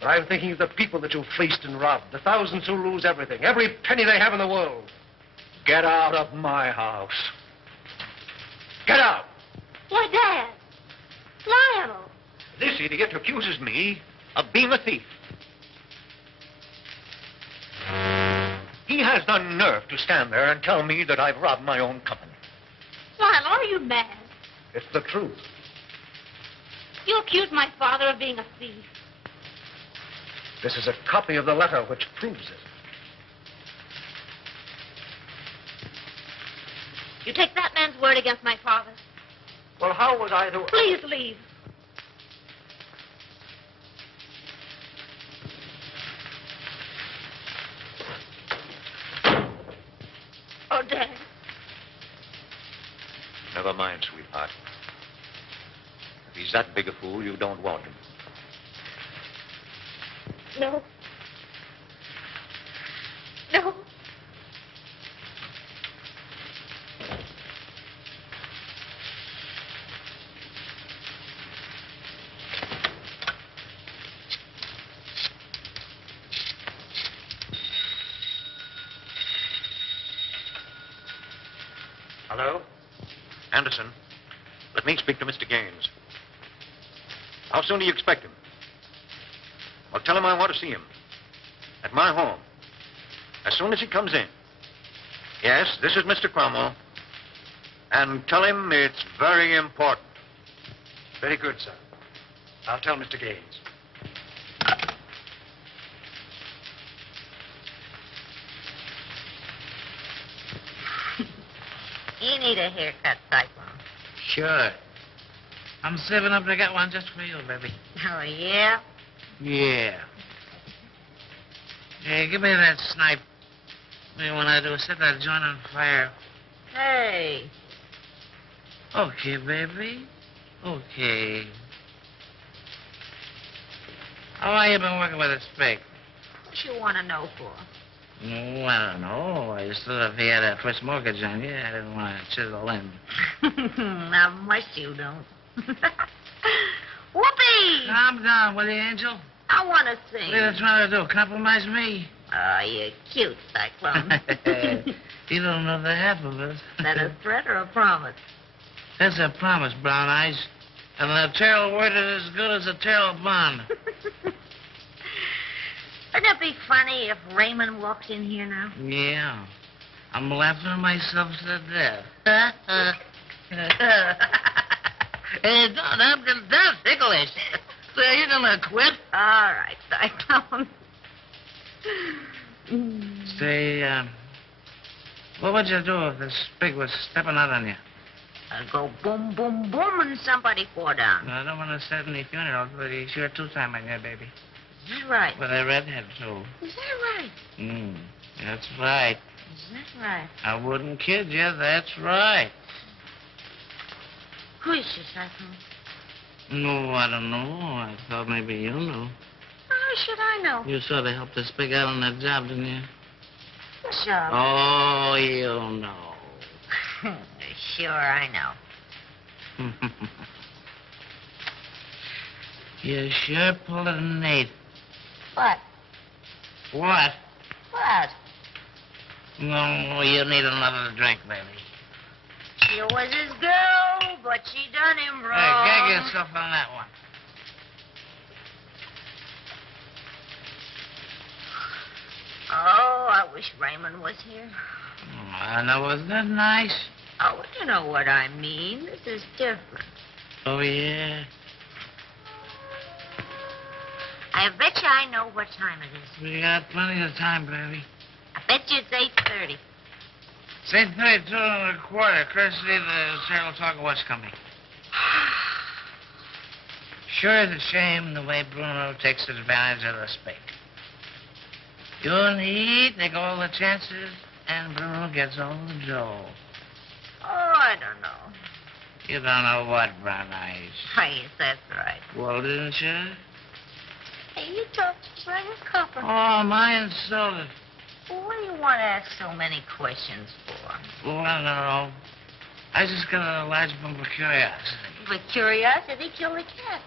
But I'm thinking of the people that you fleeced and robbed, the thousands who lose everything, every penny they have in the world. Get out of my house. Get out! Why, Dad. Lionel. This idiot accuses me of being a thief. He has the nerve to stand there and tell me that I've robbed my own company. Lionel, are you mad? It's the truth. You accuse my father of being a thief. This is a copy of the letter which proves it. You take that man's word against my father. Well, how was I to... Please leave. Oh, Dad. Never mind, sweetheart. If he's that big a fool, you don't want him. No. No. Hello? Anderson, let me speak to Mr. Gaines. How soon do you expect him? Well, tell him I want to see him. At my home. As soon as he comes in. Yes, this is Mr. Cromwell. And tell him it's very important. Very good, sir. I'll tell Mr. Gaines. You need a haircut, Cyclone. Sure. I'm saving up to get one just for you, baby. Oh, yeah? Yeah. Hey, give me that snipe. Maybe when I do, set that joint on fire. Hey. Okay, baby. Okay. How long you been working with a spike? What you want to know for? Oh, I don't know. I just thought if he had a first mortgage on you, I didn't want to chisel in. Not much you don't. Whoopee! Calm down, will you, Angel? I want to sing. What are you trying to do, compromise me? Oh, you're cute, Cyclone. You don't know the half of it. That a threat or a promise? That's a promise, Brown Eyes. And the tail word is as good as a tail bond. Wouldn't it be funny if Raymond walked in here now? Yeah. I'm laughing myself to death. Hey, don't ticklish. So you're gonna quit? All right, Cyclone. Say, what would you do if this pig was stepping out on you? I'd go boom, boom, boom, and somebody fall down. I don't want to set any funerals, but he's sure two-timing you, baby. Is that right? With a redhead, too. Is that right? That's right. Is that right? I wouldn't kid you. That's right. Who is she, Cyclone? No, I don't know. I thought maybe you knew. How should I know? You sort of helped this pig out on that job, didn't you? What job? Oh, you know. Sure, I know. You sure pulled it an 8. What? What? What? No, you need another drink, baby. She was his girl, but she done him wrong. Hey, gag yourself on that one. Oh, I wish Raymond was here. I know, wasn't that nice? Oh, you know what I mean. This is different. Oh, yeah? I bet you I know what time it is. We got plenty of time, baby. I bet you it's 8:30. It's 8:32 and a quarter, courtesy of the serial talk of what's coming. Sure, it's a shame the way Bruno takes advantage of the spake. You and he take all the chances, and Bruno gets all the dough. Oh, I don't know. You don't know what, Brown Eyes. Yes, that's right. Well, didn't you? Hey, you talk just like a copper. Oh, my insulted. Well, what do you want to ask so many questions for? Well, I don't know. I just got a large bump of curiosity. For curiosity, kill the cat.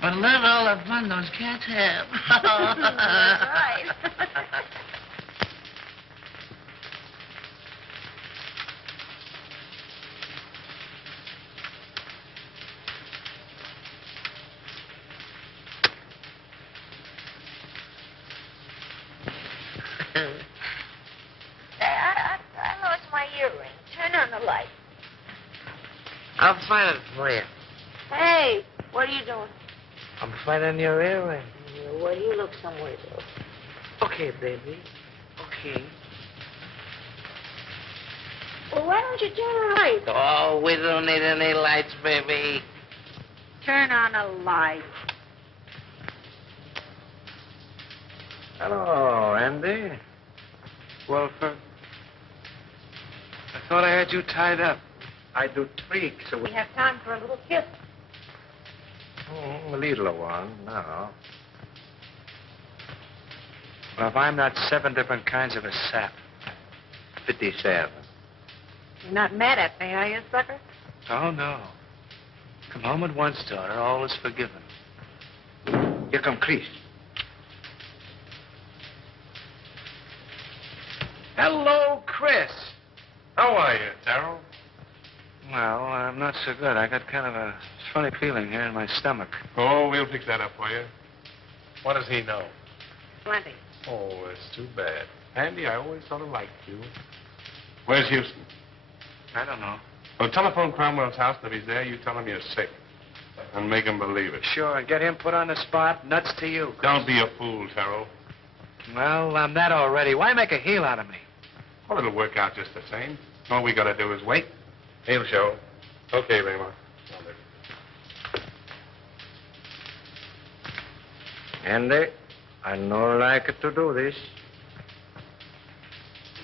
But let all the fun those cats have. That's right. I lost my earring. Turn on the light. I'll find it for you. Hey, what are you doing? I'm finding your earring. Well, you look somewhere else. Okay, baby. Okay. Well, why don't you turn the light? Oh, we don't need any lights, baby. Turn on a light. Hello, Andy. Wilford. I thought I had you tied up. I do tweaks. We have time for a little kiss. A little one, no. Well, if I'm not 7 different kinds of a sap. 57. You're not mad at me, are you, sucker? Oh, no. Come home at once, daughter. All is forgiven. Here come Chris. Hello, Chris. How are you, Darrell? Well, I'm not so good. I got kind of a funny feeling here in my stomach. Oh, we'll fix that up for you. What does he know? Plenty. Oh, it's too bad. Andy, I always sort of liked you. Where's Houston? I don't know. Well, telephone Cromwell's house, and if he's there, you tell him you're sick. And make him believe it. Sure, and get him put on the spot. Nuts to you, Chris. Don't be a fool, Terrell. Well, I'm that already. Why make a heel out of me? Well, it'll work out just the same. All we gotta do is wait. He'll show. Okay, Raymond. Andy, I no like to do this.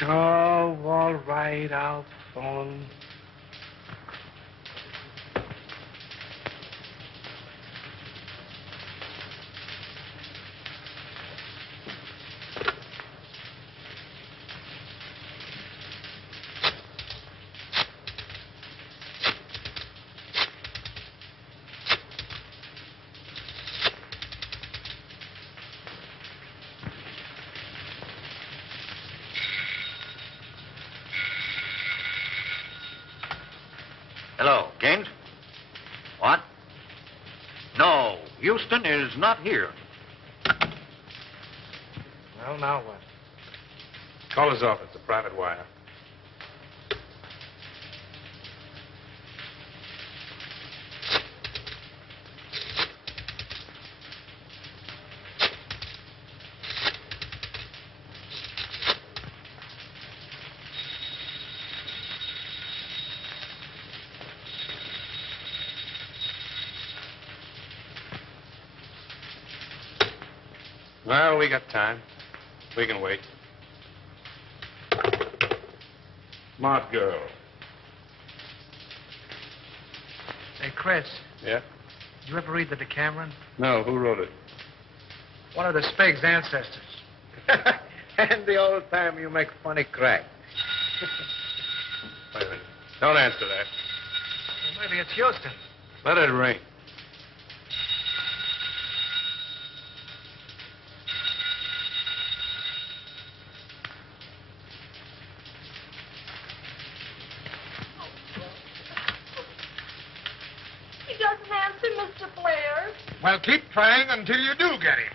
Oh, all right, I'll phone. Hello, Gaines? What? No, Houston is not here. Well, now what? Call his office, a private wire. Well, we got time. We can wait. Smart girl. Hey, Chris, Yeah? did you ever read the Decameron? No, who wrote it? One of the Spig's ancestors. And the old time you make funny crack. Wait a minute. Don't answer that. Well, maybe it's Houston. Let it ring. He doesn't answer, Mr. Blair. Well, keep trying until you do get him.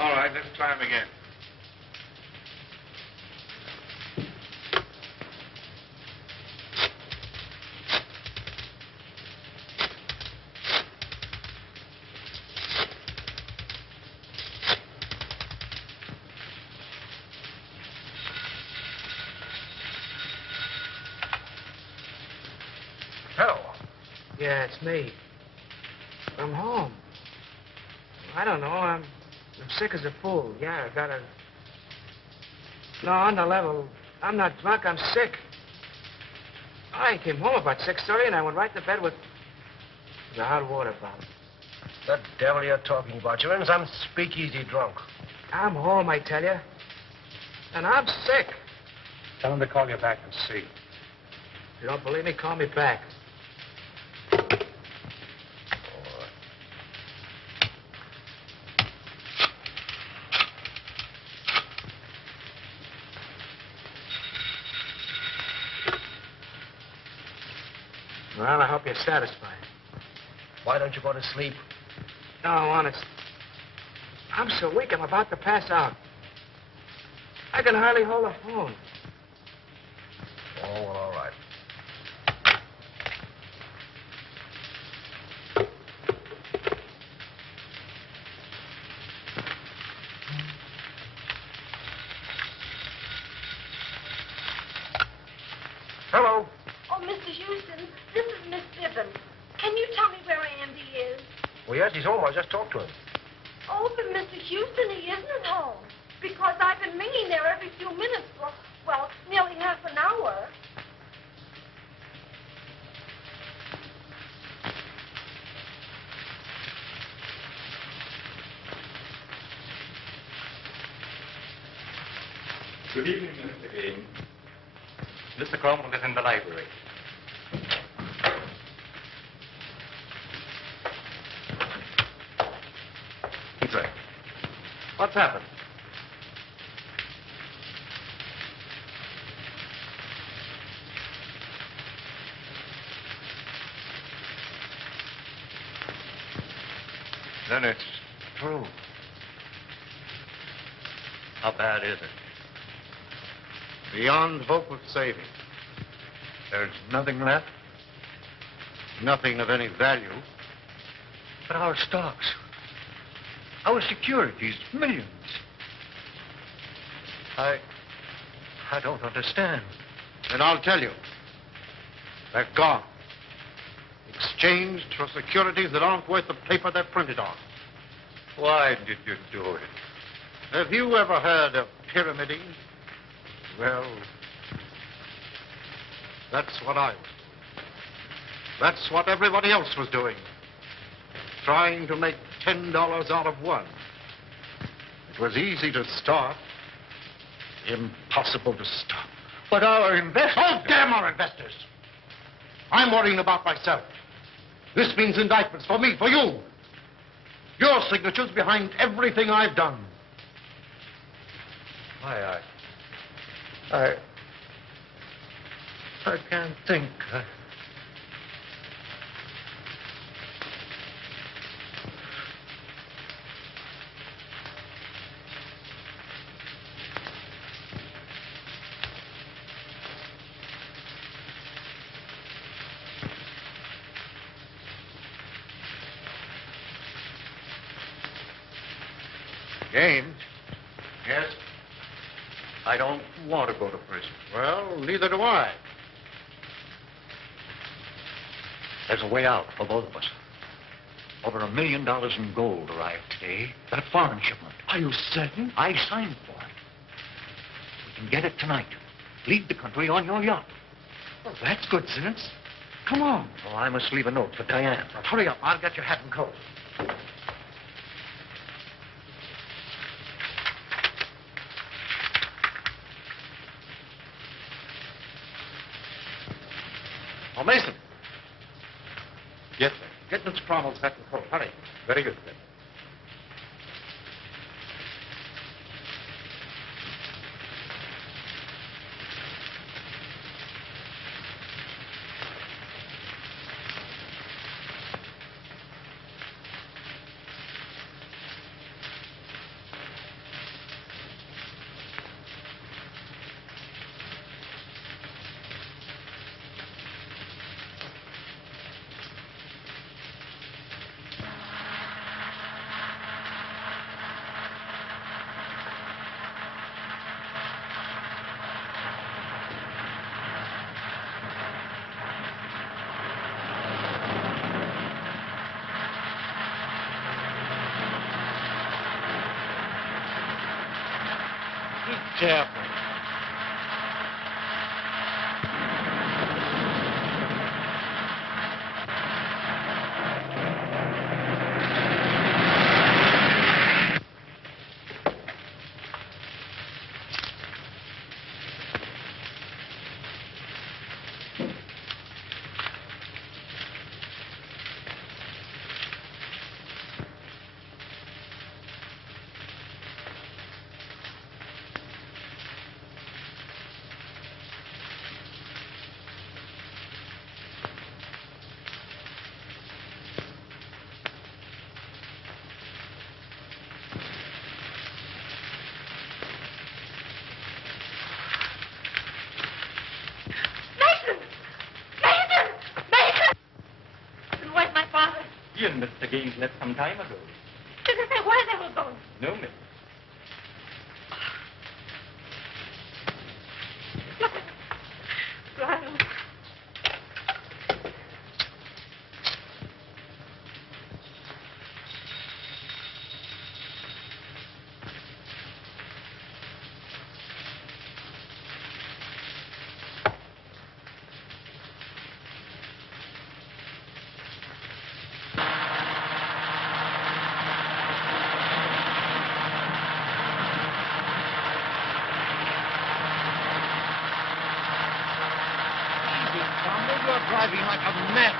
All right, let's try him again. Hello. Yeah, it's me. I'm home. I don't know. I'm sick as a fool. Yeah, I got a... No, on the level. I'm not drunk. I'm sick. I came home about 6:30 and I went right to bed with the hot water bottle. The devil you're talking about? You're in some speakeasy drunk. I'm home, I tell you. And I'm sick. Tell him to call you back and see. If you don't believe me, call me back. Well, I hope you're satisfied. Why don't you go to sleep? No, honest. I'm so weak, I'm about to pass out. I can hardly hold a phone. Oh, well, all right. Hello. Oh, Mr. Houston, this is Miss Evelyn. Can you tell me where Andy is? Well, yes, he's home. I just talked to him. Oh, but Mr. Houston, he isn't home. Because I've been ringing there every few minutes for, well, nearly half an hour. Good evening, Mr. Green. Mr. Cromwell is in the library. Drake. What's happened? Then it's true. How bad is it? Beyond hope of saving. There's nothing left? Nothing of any value. But our stocks, our securities, millions. I don't understand. And I'll tell you. They're gone. Exchanged for securities that aren't worth the paper they're printed on. Why did you do it? Have you ever heard of pyramiding? Well, that's what I was doing. That's what everybody else was doing. Trying to make $10 out of one. It was easy to start. Impossible to stop. But our investors... Oh, damn our investors! I'm worrying about myself. This means indictments for me, for you. Your signature's behind everything I've done. I can't think. James? Yes? I don't want to go to prison. Well, neither do I. There's a way out for both of us. Over $1 million in gold arrived today. That foreign shipment. Are you certain? I signed for it. We can get it tonight. Leave the country on your yacht. Well, that's good sense. Come on. Oh, I must leave a note for Diane. Now, hurry up. I'll get your hat and coat. Oh, Mason. Yes, sir. Get Miss Cromwell's hat and coat. Hurry. Very good, sir. Be careful. He and Mr. Gaines left some time ago. Did they say where they were going? No, miss. Brian. You're driving like a mess.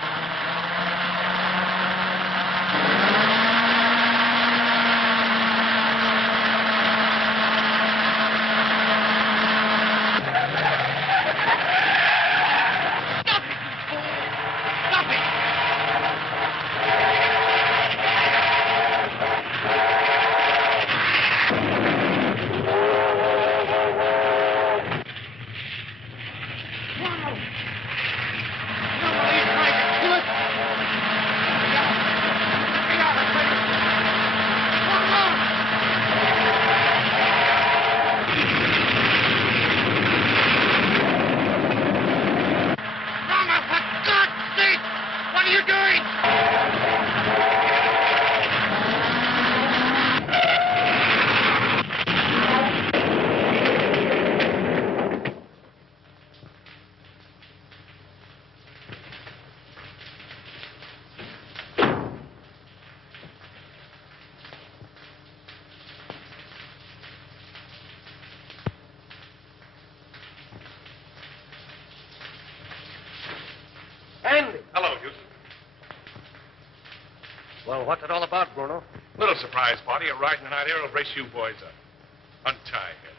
Well, what's it all about, Bruno? Little surprise party. A ride in the night air will brace you boys up. Untie him.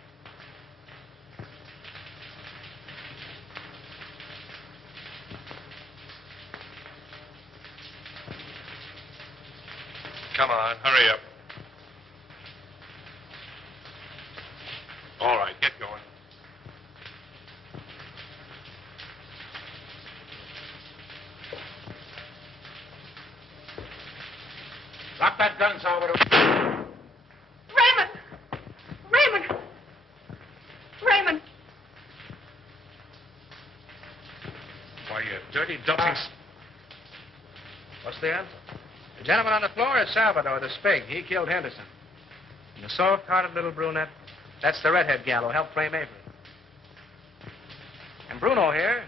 Come on, hurry up. All right, get going. Drop that gun, Salvador. Raymond! Raymond! Raymond! Why, you dirty, dumping... What's the answer? The gentleman on the floor is Salvador, the Spig. He killed Henderson. And the soft-hearted little brunette, that's the redhead gal who helped frame Avery. And Bruno here,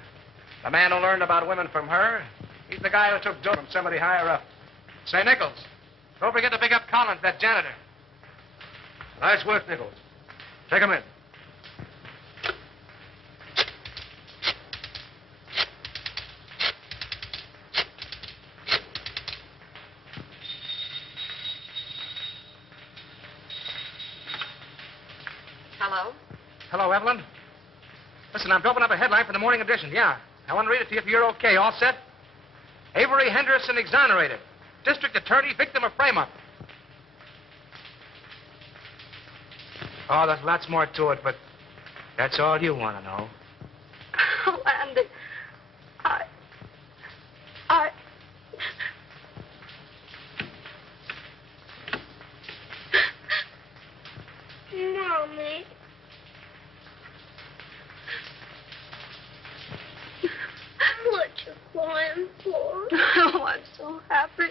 the man who learned about women from her, he's the guy who took dope from somebody higher up. Say, Nichols, don't forget to pick up Collins, that janitor. Nice work, Nichols. Take him in. Hello? Hello, Evelyn. Listen, I'm doping up a headline for the morning edition. Yeah. I want to read it to you if you're okay. All set? Avery Henderson exonerated. District attorney, victim of frame-up. Oh, there's lots more to it, but that's all you want to know. Oh, Andy. Mommy. What you crying for? Oh, I'm so happy.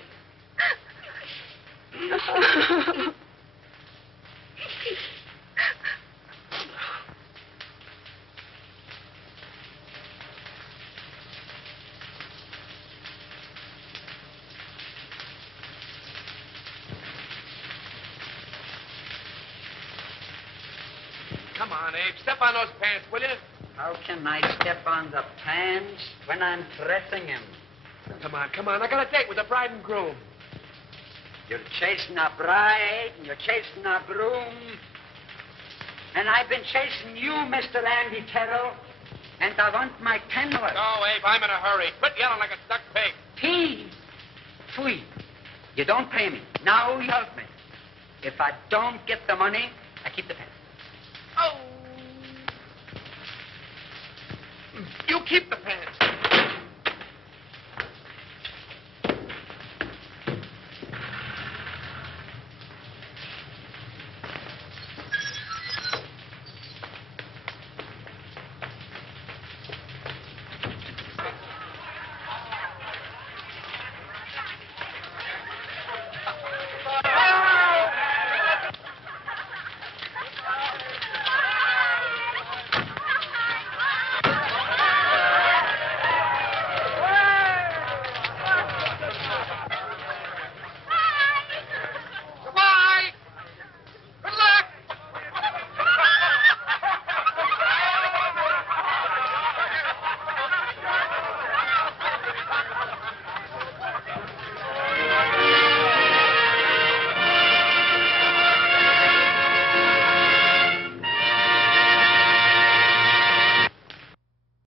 Come on, Abe. Step on those pants, will you? How can I step on the pants when I'm pressing him? Come on. I got a date with the bride and groom. You're chasing a bride, and you're chasing a groom. And I've been chasing you, Mr. Andy Terrell. And I want my $10. No, Abe, I'm in a hurry. Quit yelling like a stuck pig. Pete! Sweet. You don't pay me. Now you help me. If I don't get the money, I keep the pants. Oh! You keep the pants.